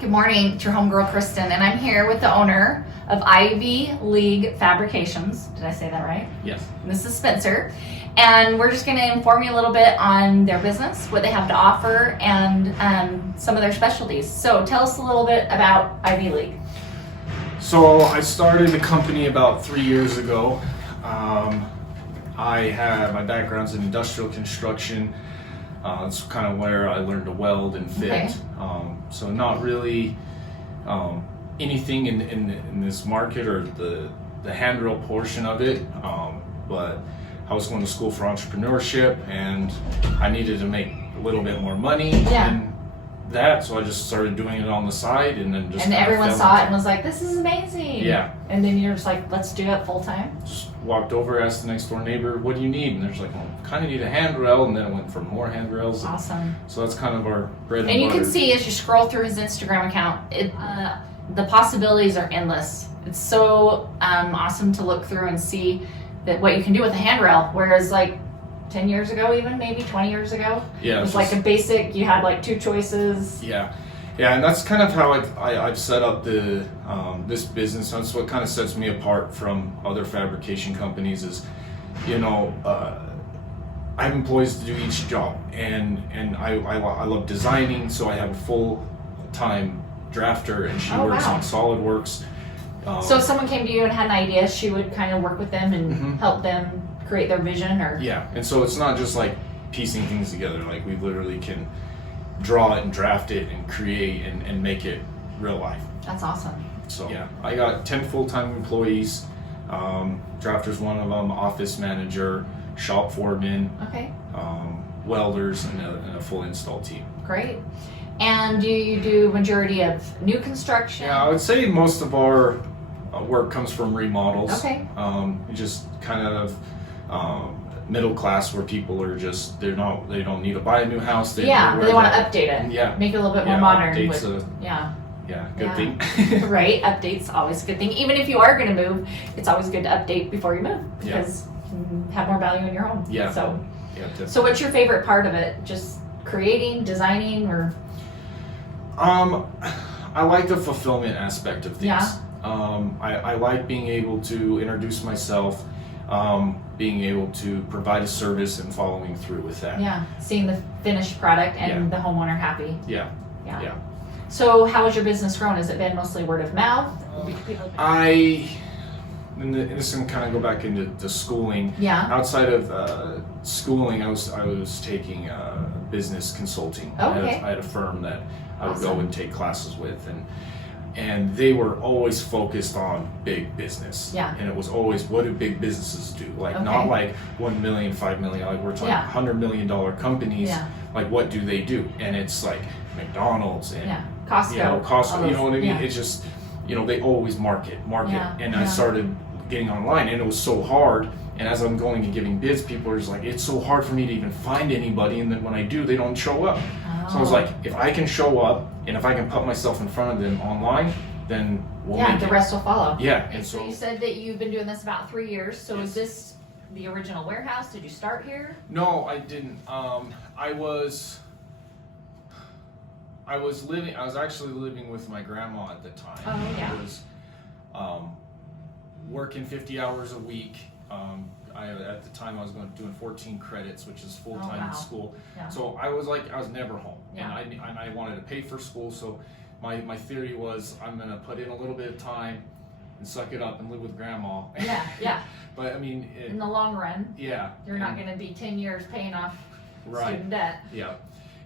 Good morning, it's your homegirl Kristen, and I'm here with the owner of Ivey League Fabrications. Did I say that right? Yes. And this is Spencer, and we're just going to inform you a little bit on their business, what they have to offer, and some of their specialties. So tell us a little bit about Ivey League. So I started the company about 3 years ago. My background's in industrial construction. That's kind of where I learned to weld and fit. Okay. So not really anything in this market or the handrail portion of it. But I was going to school for entrepreneurship, and I needed to make a little bit more money. Yeah. And that, so I just started doing it on the side, and then just And kind of everyone fell saw it into and was like, this is amazing. Yeah. And then you're just like, let's do it full time. Just walked over, asked the next door neighbor, what do you need? And there's like, well, kind of need a handrail, and then it went for more handrails. Awesome. So that's kind of our bread and And you butter. can see as you scroll through his Instagram account, the possibilities are endless. It's so awesome to look through and see that what you can do with a handrail. Whereas like 10 years ago, even maybe 20 years ago, Yeah, it was it's like just- a basic. You had like two choices. Yeah, and that's kind of how I've set up the this business. That's what kind of sets me apart from other fabrication companies. Is, I have employees to do each job, and I love designing, so I have a full-time drafter, and she Oh, works wow. on SolidWorks. So if someone came to you and had an idea, she would kind of work with them and Mhm. help them create their vision, or Yeah, and so it's not just like piecing things together. Like we literally can draw it and draft it and create and make it real life. that's awesome. So yeah, I got 10 full-time employees. Drafter's one of them, office manager, shop foreman, Okay, welders, and a full install team. great. And do you do majority of new construction? Yeah, I would say most of our work comes from remodels. Okay. Just kind of middle class, where people are just they don't need to buy a new house. They they're want to ready. update it. Yeah. Make it a little bit Yeah, more modern. updates with- yeah. good Yeah. thing. Right, updates always a good thing. Even if you are going to move, it's always good to update before you move because you have more value in your home. Yeah. So, Yeah, definitely. so what's your favorite part of it? Just creating, designing, or I like the fulfillment aspect of things. Yeah. I like being able to introduce myself, being able to provide a service and following through with that. yeah, seeing the finished product and the homeowner happy. Yeah. Yeah. Yeah. So, how has your business grown? Has it been mostly word of mouth? And this can kind of go back into the schooling. Yeah. Outside of schooling, I was taking business consulting. Okay. I had a firm that I would Awesome. go and take classes with, and they were always focused on big business. Yeah. And it was always, what do big businesses do? Like Okay. not like 1 million, 5 million. Like we're talking Yeah. $100 million companies. Yeah. Like what do they do? And it's like McDonald's and Yeah. Costco. Costco. all You know what I mean? yeah. It's just, they always market, Yeah, and yeah. I started getting online, and it was so hard. And as I'm going and giving bids, people are just like, it's so hard for me to even find anybody. And then when I do, they don't show up. So I was Oh. like, if I can show up and if I can put myself in front of them online, then we'll yeah, make the it. rest will follow. Yeah, and So so you said that you've been doing this about 3 years. So Yes. is this the original warehouse? Did you start here? no, I didn't. I was actually living with my grandma at the time. Oh, yeah. I was working 50 hours a week. At the time I was doing 14 credits, which is full time Oh, wow. in school. Yeah. So I was never home, Yeah. and I wanted to pay for school. So my theory was, I'm gonna put in a little bit of time and suck it up and live with grandma. Yeah, yeah. But I mean, In the long run, yeah. you're not and- going to be 10 years paying off Right. student debt. Yeah,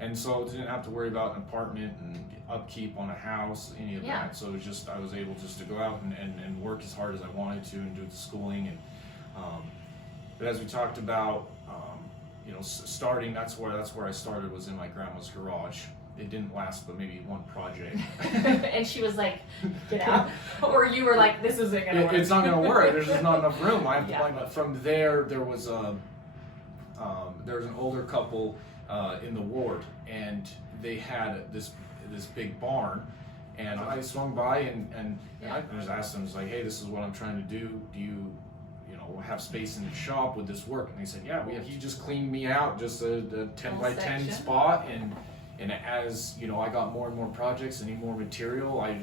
and so didn't have to worry about an apartment and upkeep on a house, any of Yeah. that. So it was just, I was able just to go out and work as hard as I wanted to and do the schooling. And but as we talked about, starting, that's where I started, was in my grandma's garage. It didn't last, but maybe one project. And she was like, get out. Or you were like, this isn't going to work. It's not going to work. There's just not enough room. I have to Yeah. find. From there was an older couple in the ward, and they had this big barn. And I swung by and Yeah. I just asked them, I was like, hey, this is what I'm trying to do. Do you have space in the shop? Would this work? And they said, yeah. He just cleaned me out, just a 10 Whole by 10 section. spot, and And as you know, I got more and more projects and need more material. I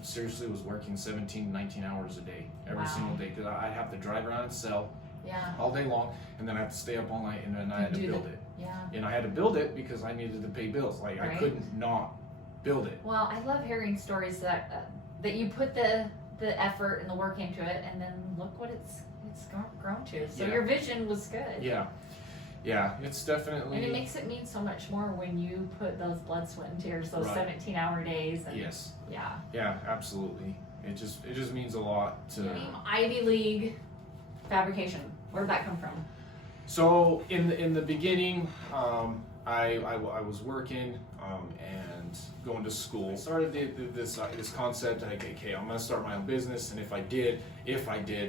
seriously was working 17, 19 hours a day every Wow. single day because I'd have to drive around and sell Yeah. all day long, and then I had to stay up all night, and then I had to build it. Yeah. And I had to build it because I needed to pay bills. Like I Right. couldn't not build it. Well, I love hearing stories that you put the effort and the work into it, and then look what it's grown to. So Yeah. your vision was good. Yeah, yeah, it's definitely. And it makes it mean so much more when you put those blood, sweat, and tears, those Right. 17-hour days. And, Yes. Yeah. Yeah, absolutely. It just means a lot to. Name Ivy League Fabrication. Where did that come from? So in the beginning, I was working and going to school. I started this concept like, okay, I'm gonna start my own business, and if I did,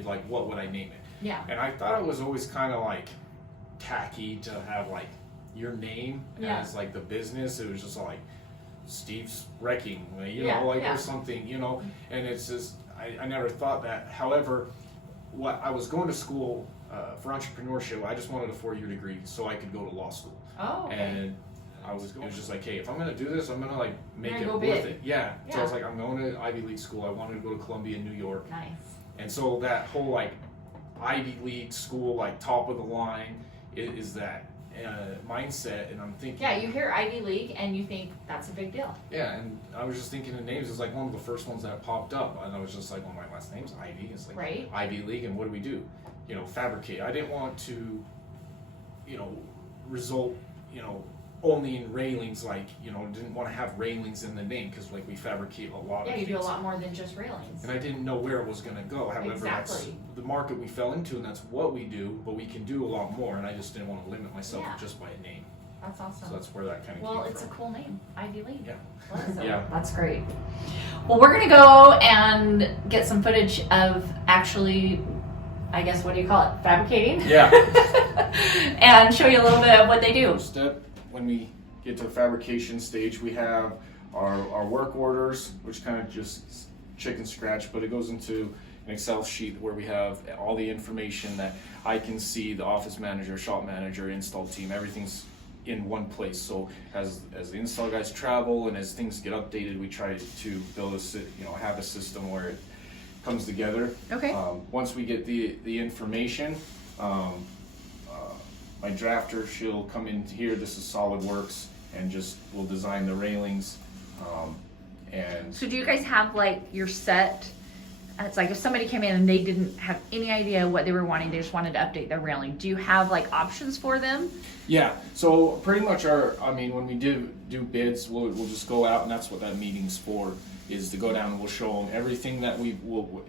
like, what would I name it? Yeah. And I thought it was always kind of like tacky to have like your name Yeah. as like the business. It was just like Steve's Wrecking, you Yeah, know, like yeah. or something, you know. And it's just I never thought that. However, what I was going to school for entrepreneurship, I just wanted a 4-year degree so I could go to law school. Oh, okay. And it was just like, hey, if I'm gonna do this, I'm gonna like make You're it gonna worth go big. it. Yeah. So I Yeah. was like, I'm going to Ivy League school. I wanted to go to Columbia, New York. Nice. And so that whole like Ivy League school, like top of the line, is that mindset. And I'm thinking, Yeah, you hear Ivy League and you think that's a big deal. yeah. And I was just thinking of names. It's like one of the first ones that popped up, and I was just like, well, my last name's Ivy. It's like Right. Ivy League, and what do we do? You know, fabricate. I didn't want to, you know, result, you know, only in railings. Like, you know, didn't want to have railings in the name because like we fabricate a lot Yeah, of you do a things. lot more than just railings. And I didn't know where it was going to go. However, that's Exactly. the market we fell into, and that's what we do. But we can do a lot more, and I just didn't want to limit myself Yeah. just by a name. That's awesome. So that's where that kind of Well, came it's a from. cool name, Ivy League. Yeah. What is it? Yeah. That's great. Well, we're gonna go and get some footage of actually, I guess, what do you call it? Fabricating? Yeah. And show you a little bit of what they do. First step, when we get to the fabrication stage, we have our work orders, which kind of just chicken scratch, but it goes into an Excel sheet where we have all the information that I can see, the office manager, shop manager, install team, everything's in one place. So as the install guys travel and as things get updated, we try to build have a system where it comes together. Okay. Once we get the information, my drafter, she'll come in here, this is SolidWorks, and we'll design the railings. And So do you guys have like your set? It's like if somebody came in and they didn't have any idea what they were wanting, they just wanted to update their railing. Do you have like options for them? yeah, so pretty much when we do bids, we'll just go out, and that's what that meeting's for, is to go down and we'll show them everything that we will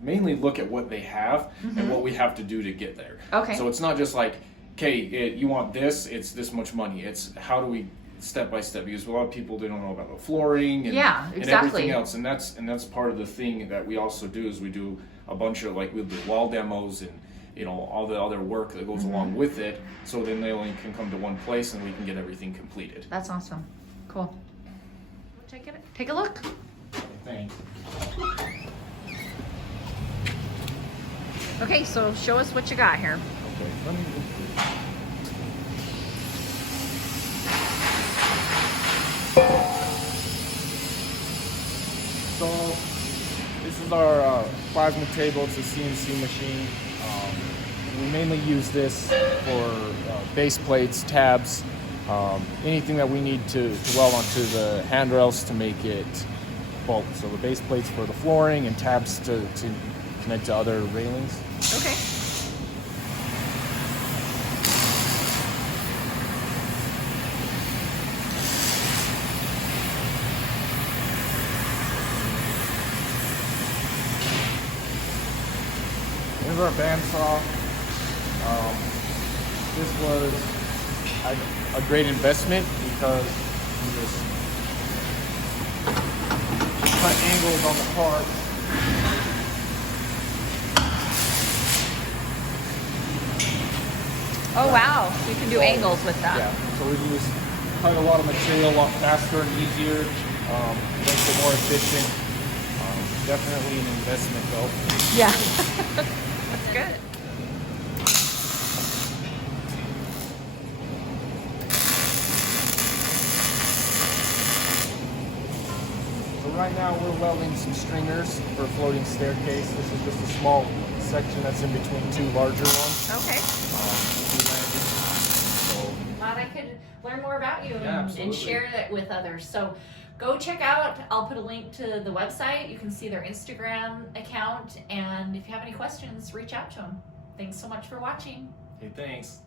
mainly look at what they have and what we have to do to get there. Okay. So it's not just like, okay, you want this, it's this much money. It's how do we step by step, because a lot of people, they don't know about the flooring and, Yeah, and exactly. everything else, and that's part of the thing that we also do is we do a bunch of we'll do wall demos and all the other work that goes along with it, so then they only can come to one place and we can get everything completed. That's awesome. Cool. Take a look. Thanks. Okay, so show us what you got here. Okay, let me So this is our plasma table. It's a CNC machine. We mainly use this for base plates, tabs, anything that we need to weld onto the handrails to make it bolt. So the base plates for the flooring and tabs to connect to other railings. Okay. Here's our bandsaw. This was a great investment because you just cut angles on the parts. Oh wow, so you can do angles with that. Yeah, so we can just cut a lot of material a lot faster and easier, makes it more efficient. Definitely an investment though. Yeah. That's good. right now we're welding some stringers for a floating staircase. This is just a small section that's in between two larger ones. Okay. Two landings. Glad I could learn more about you Yeah, and absolutely. share it with others. So go check out, I'll put a link to the website. You can see their Instagram account. And if you have any questions, reach out to them. Thanks so much for watching. Hey, thanks.